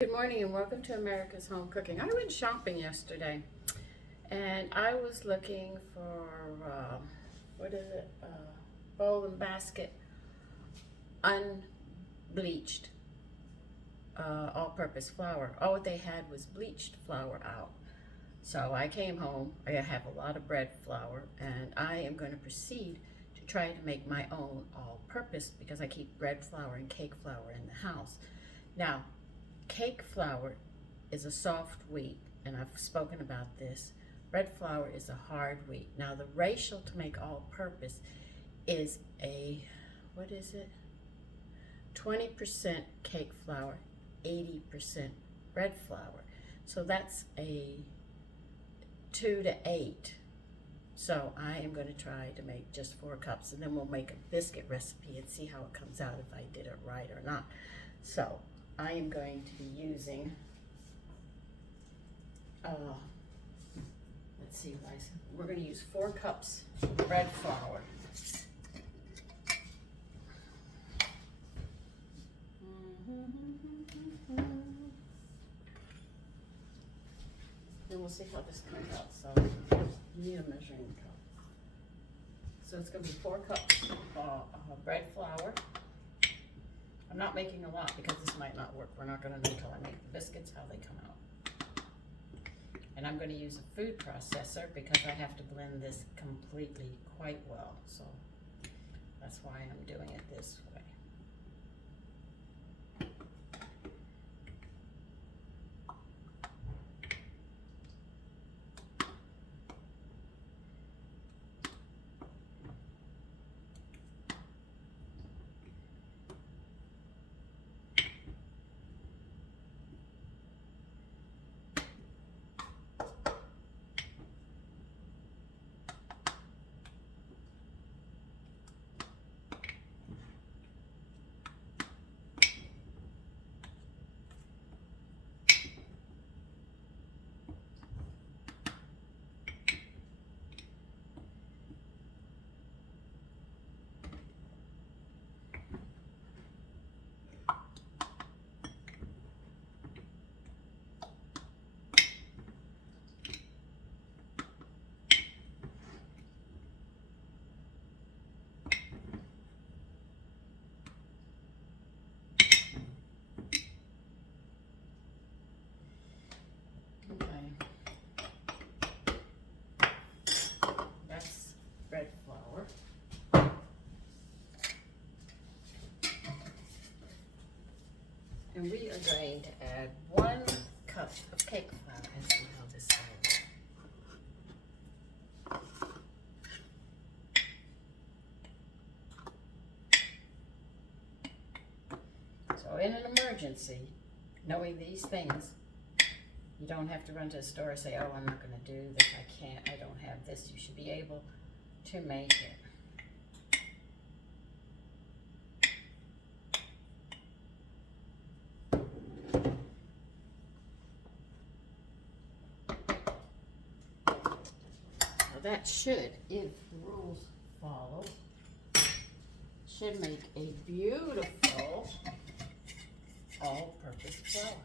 Good morning and welcome to America's Home Cooking. I went shopping yesterday and I was looking for, bowl and basket unbleached all-purpose flour. All what they had was bleached flour out. So I came home, I have a lot of bread flour, and I am going to proceed to try to make my own all-purpose because I keep bread flour and cake flour in the house. Now, cake flour is a soft wheat, and I've spoken about this. Bread flour is a hard wheat. Now the ratio to make all-purpose is 20% cake flour, 80% bread flour. So that's a 2 to 8. So I am going to try to make just 4 cups, and then we'll make a biscuit recipe and see how it comes out, if I did it right or not. So I am going to be using, let's see, we're going to use 4 cups bread flour. And we'll see how this comes out. So you need a measuring cup. So it's going to be 4 cups of bread flour. I'm not making a lot because this might not work. We're not going to know until I make the biscuits how they come out. And I'm going to use a food processor because I have to blend this completely quite well. So that's why I'm doing it this way. Bread flour. And we are going to add 1 cup of cake flour and see how this goes. So in an emergency, knowing these things, you don't have to run to the store and say, oh, I'm not going to do this, I don't have this. You should be able to make it. Now that should, if the rules follow, should make a beautiful all-purpose flour.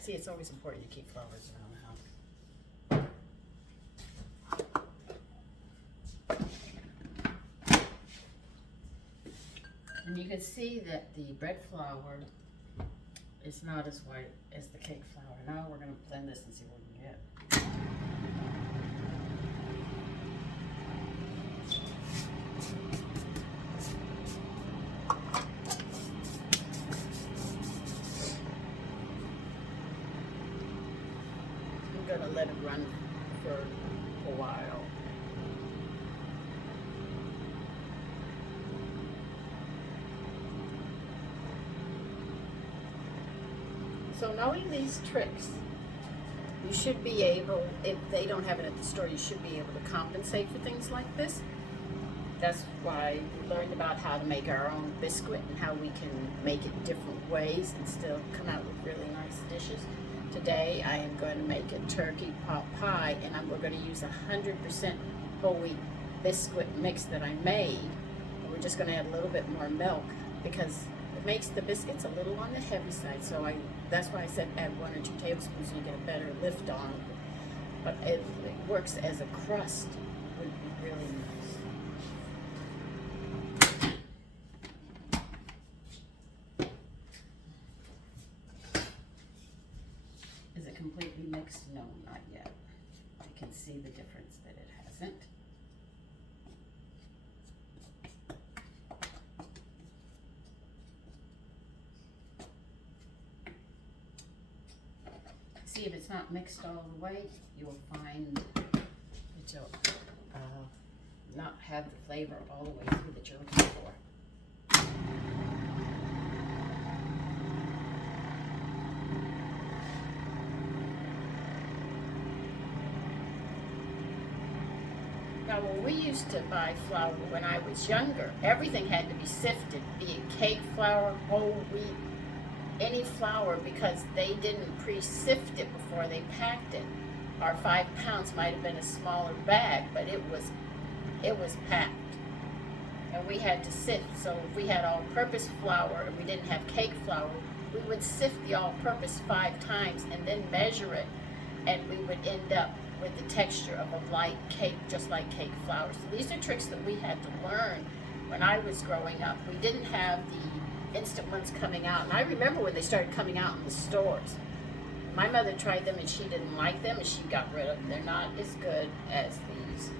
See, it's always important to keep flours around the house. And you can see that the bread flour is not as white as the cake flour. Now we're going to blend this and see what we get. I'm going to let it run for a while. So knowing these tricks, you should be able, if they don't have it at the store, you should be able to compensate for things like this. That's why we learned about how to make our own biscuit and how we can make it different ways and still come out with really nice dishes. Today I am going to make a turkey pot pie, and we're going to use 100% whole wheat biscuit mix that I made. And we're just going to add a little bit more milk because it makes the biscuits a little on the heavy side, so that's why I said add 1 or 2 tablespoons so you get a better lift on them. But it works as a crust, would be really nice. Is it completely mixed? No, not yet. I can see the difference that it hasn't. See, if it's not mixed all the way, you'll find that you'll not have the flavor all the way through that you're looking for. Now, when we used to buy flour when I was younger, everything had to be sifted, be it cake flour, whole wheat, any flour, because they didn't pre-sift it before they packed it. Our 5 pounds might have been a smaller bag, but it was packed, and we had to sift. So if we had all-purpose flour and we didn't have cake flour, we would sift the all-purpose 5 times and then measure it, and we would end up with the texture of a light cake, just like cake flour. So these are tricks that we had to learn when I was growing up. We didn't have the instant ones coming out, and I remember when they started coming out in the stores. My mother tried them and she didn't like them and she got rid of them. They're not as good as these.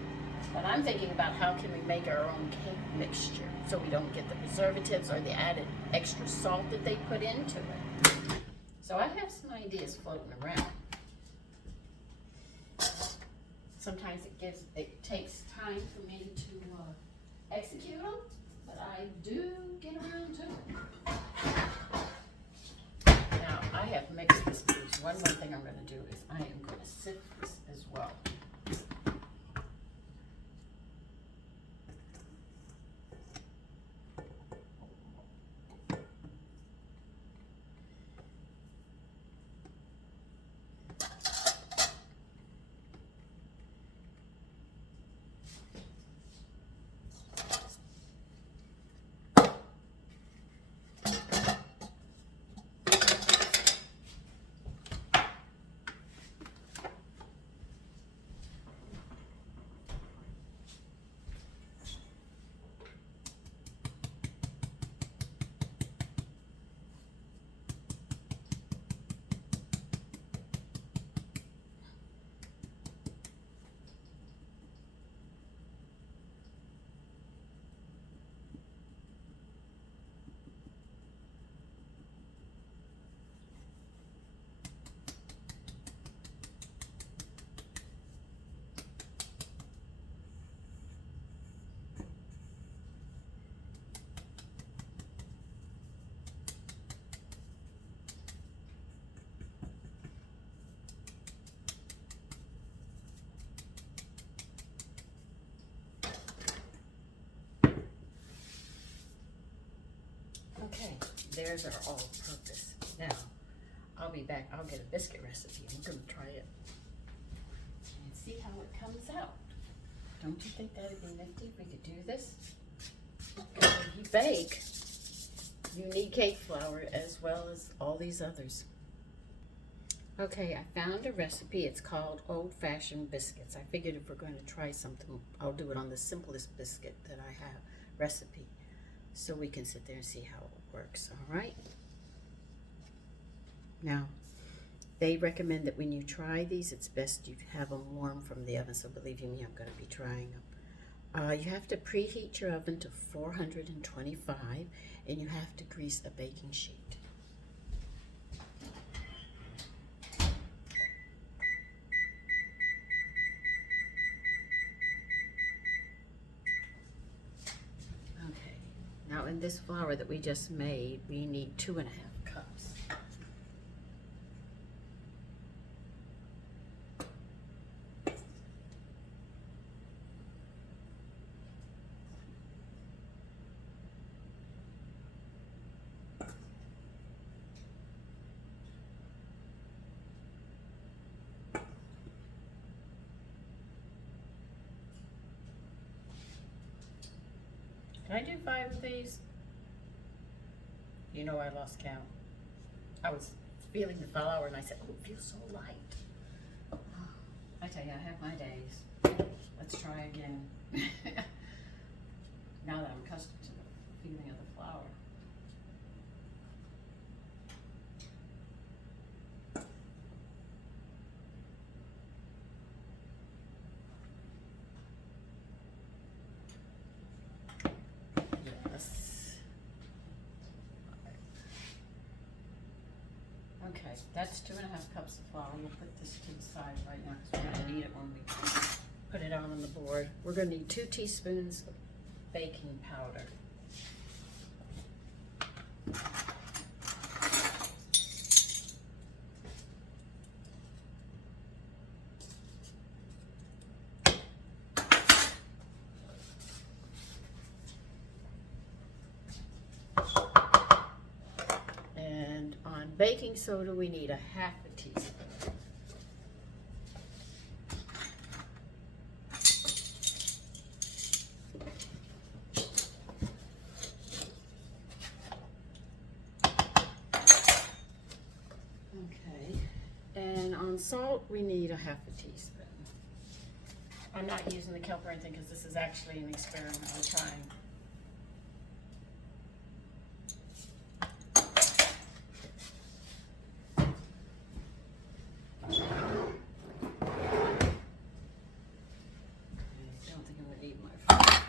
But I'm thinking about how can we make our own cake mixture so we don't get the preservatives or the added extra salt that they put into it. So I have some ideas floating around. Sometimes it takes time for me to execute them, but I do get around to it. Now, I have mixed this piece. One more thing I'm going to do is I am going to sift this as well. Okay, there's our all-purpose. Now, I'll be back. I'll get a biscuit recipe. I'm going to try it and see how it comes out. Don't you think that'd be nifty if we could do this? Because when you bake, you need cake flour as well as all these others. Okay, I found a recipe. It's called old-fashioned biscuits. I figured if we're going to try something, I'll do it on the simplest biscuit that I have recipe, so we can sit there and see how it works. All right. Now, they recommend that when you try these, it's best you have them warm from the oven. So believe you me, I'm going to be trying them. You have to preheat your oven to 425, and you have to grease a baking sheet. Now in this flour that we just made, we need 2.5 cups. Can I do 5 of these? Yeah. you know I lost count. I was feeling the flour and I said, oh, it feels so light. I tell you, I have my days. Let's try again. Now that I'm accustomed to the feeling of the flour. Yes. Okay, that's 2.5 cups of flour. We'll put this to the side right now because we're going to need it when we put it out on the board. We're going to need 2 teaspoons of baking powder. And on baking soda, we need 1/2 teaspoon. And on salt, we need 1/2 teaspoon. I'm not using the kelp or anything because this is actually an experiment I'm trying. I don't think I'm going to need my flour.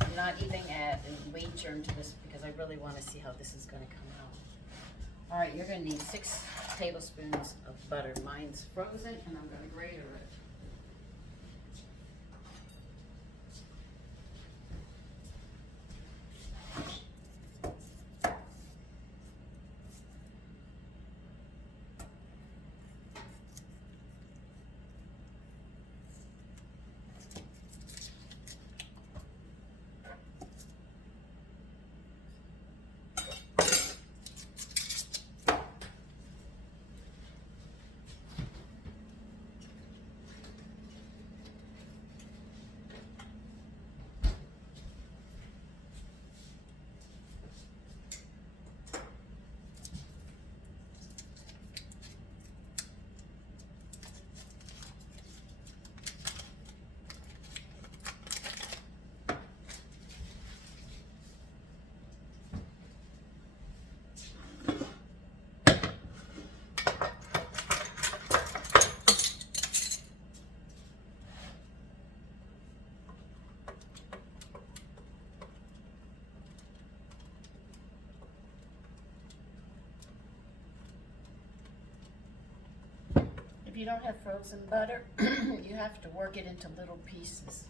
I'm not even add a wheat germ to this because I really want to see how this is going to come out. All right, you're going to need 6 tablespoons of butter. Mine's frozen, and I'm going to grater it. If you don't have frozen butter, you have to work it into little pieces.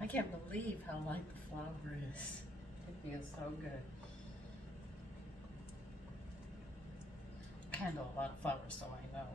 I can't believe how light the flour is. It feels so good. Handle a lot of flour, so I know.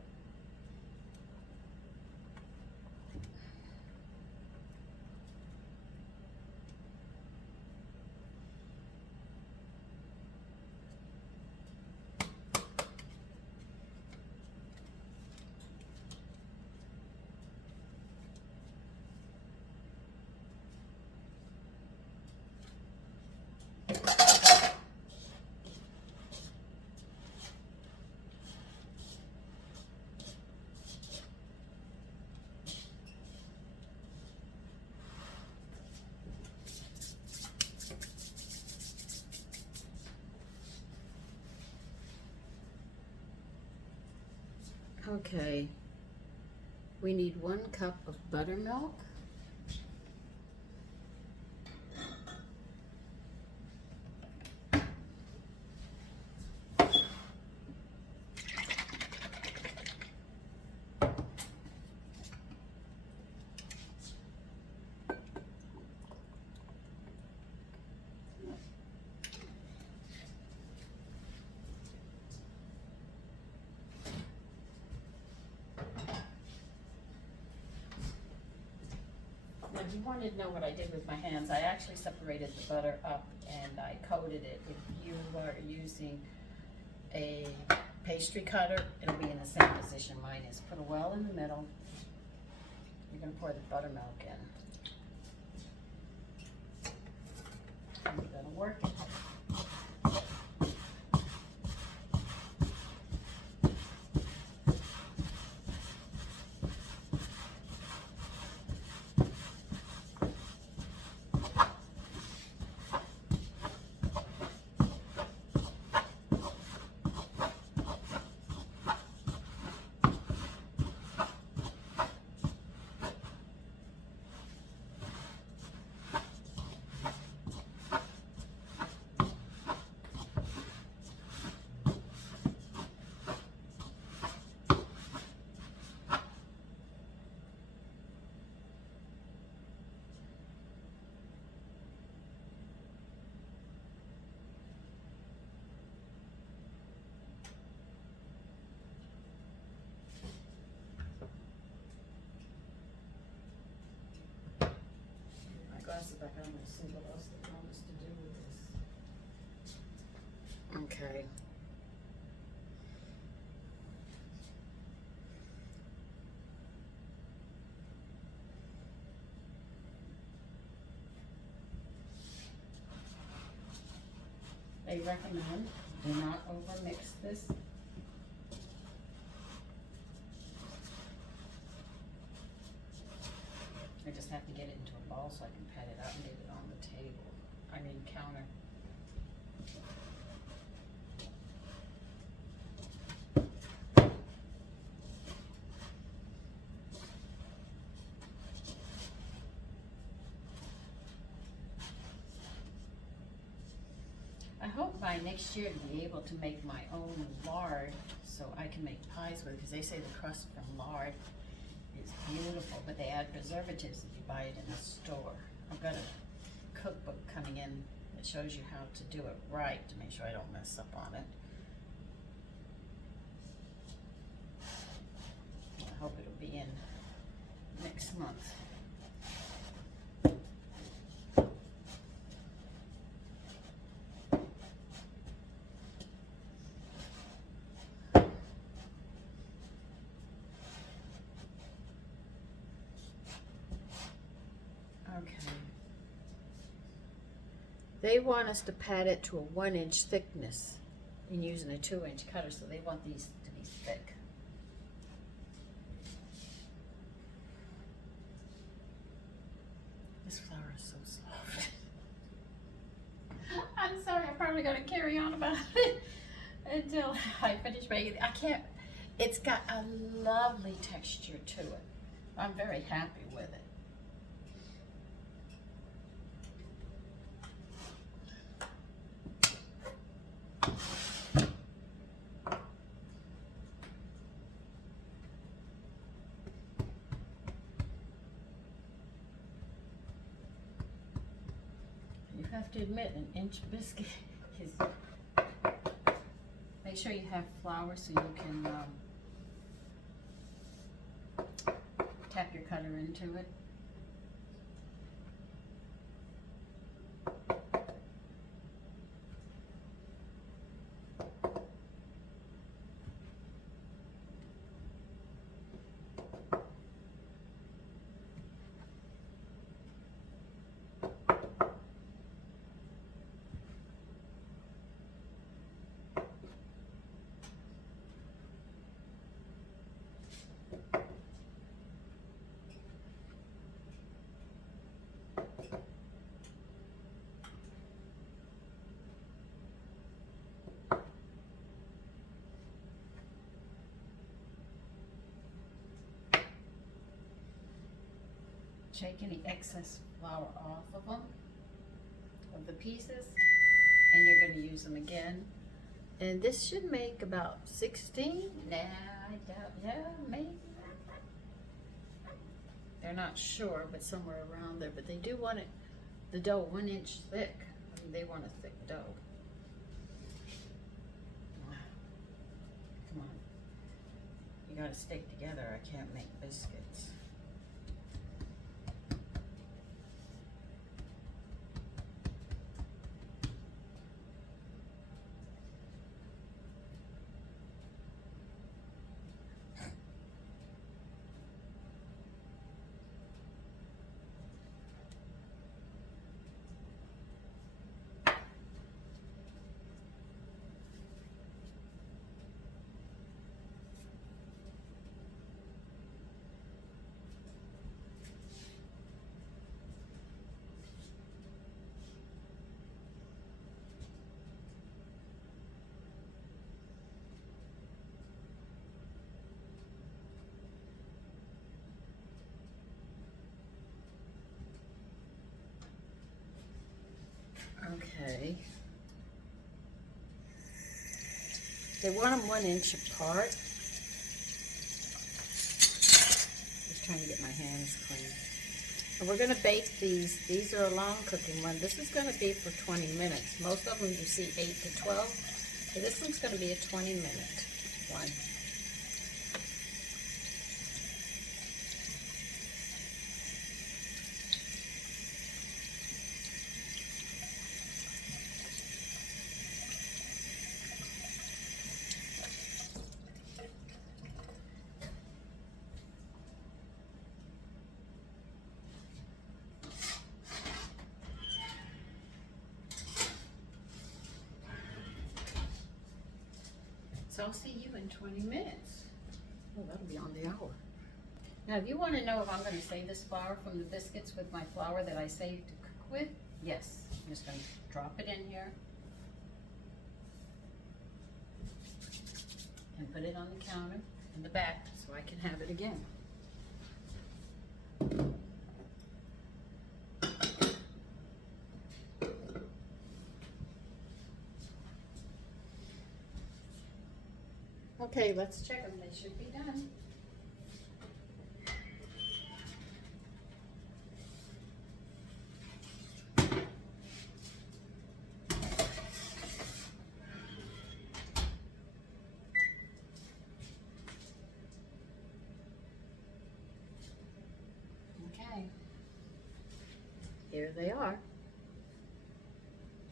Okay, we need 1 cup of buttermilk. you wanted to know what I did with my hands. I actually separated the butter up and I coated it. If you are using a pastry cutter, it'll be in the same position mine is. Put a well in the middle. You're going to pour the buttermilk in. And you're going to work it. Glasses back on and see what else they want us to do with this. Okay. They recommend do not overmix this. I just have to get it into a bowl so I can pat it out and get it on the table. I mean counter. I hope by next year to be able to make my own lard so I can make pies with it, because they say the crust from lard is beautiful, but they add preservatives if you buy it in the store. I've got a cookbook coming in that shows you how to do it right to make sure I don't mess up on it. I hope it'll be in next month. Okay. They want us to pat it to a 1-inch thickness and using a 2-inch cutter, so they want these to be thick. This flour is so soft. I'm sorry, I'm probably going to carry on about it until I finish making it. I can't, it's got a lovely texture to it. I'm very happy with it. You have to admit, an inch biscuit is, make sure you have flour so you can tap your cutter into it. Shake any excess flour off of them, of the pieces, and you're going to use them again. And this should make about 16. Nah, I doubt, yeah, maybe. They're not sure, but somewhere around there. But they do want it, the dough 1 inch thick. I mean, they want a thick dough. Come on. You gotta stick together. I can't make biscuits. Okay. They want them 1 inch apart. Just trying to get my hands clean. And we're going to bake these. These are a long cooking one. This is going to be for 20 minutes. Most of them you see 8 to 12. So this one's going to be a 20-minute one. So I'll see you in 20 minutes. Oh, that'll be on the hour. Now, if you want to know if I'm going to save this flour from the biscuits with my flour that I saved to cook with, yes. I'm just going to drop it in here and put it on the counter in the back so I can have it again. Okay, let's check them. They should be done. Okay, here they are.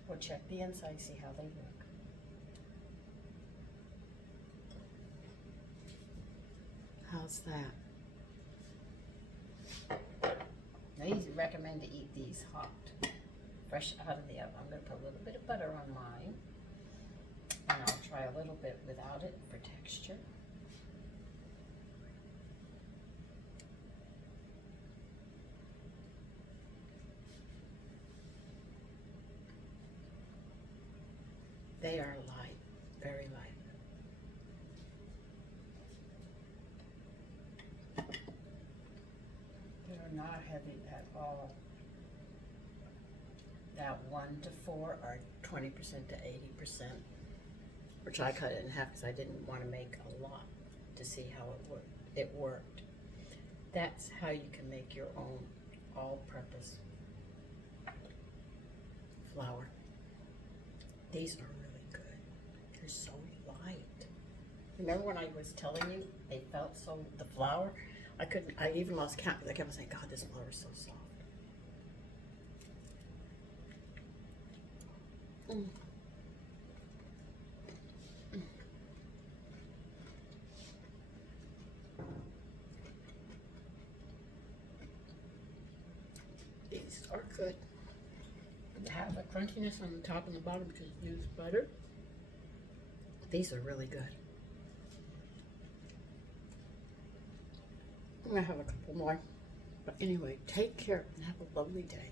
We'll check the inside, see how they look. How's that? I usually recommend to eat these hot, fresh out of the oven. I'm going to put a little bit of butter on mine, and I'll try a little bit without it for texture. They are light, very light. They're not heavy at all. That 1 to 4 are 20% to 80%, which I cut it in half because I didn't want to make a lot to see how it worked. That's how you can make your own all-purpose flour. These are really good. They're so light. Remember when I was telling you they felt so, the flour? I even lost count because I kept saying, God, this flour is so soft. Mm. Mm. These are good. They have a crunchiness on the top and the bottom because you use butter. These are really good. I'm gonna have a couple more. But anyway, take care and have a lovely day.